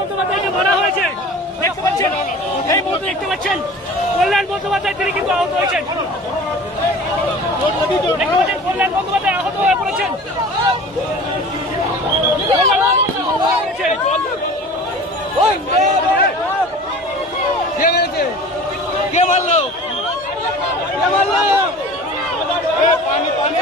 বন্দ্যোপাধ্যায়কে মারা হয়েছে, দেখতে পাচ্ছেন, এই মুহূর্তে দেখতে পাচ্ছেন কল্যাণ বন্দ্যোপাধ্যায় তিনি কিন্তু আহত হয়েছেন। কল্যাণ বন্দ্যোপাধ্যায় আহত হয়ে পড়েছেন। কে মারলো? কে মারলো? পানি পানি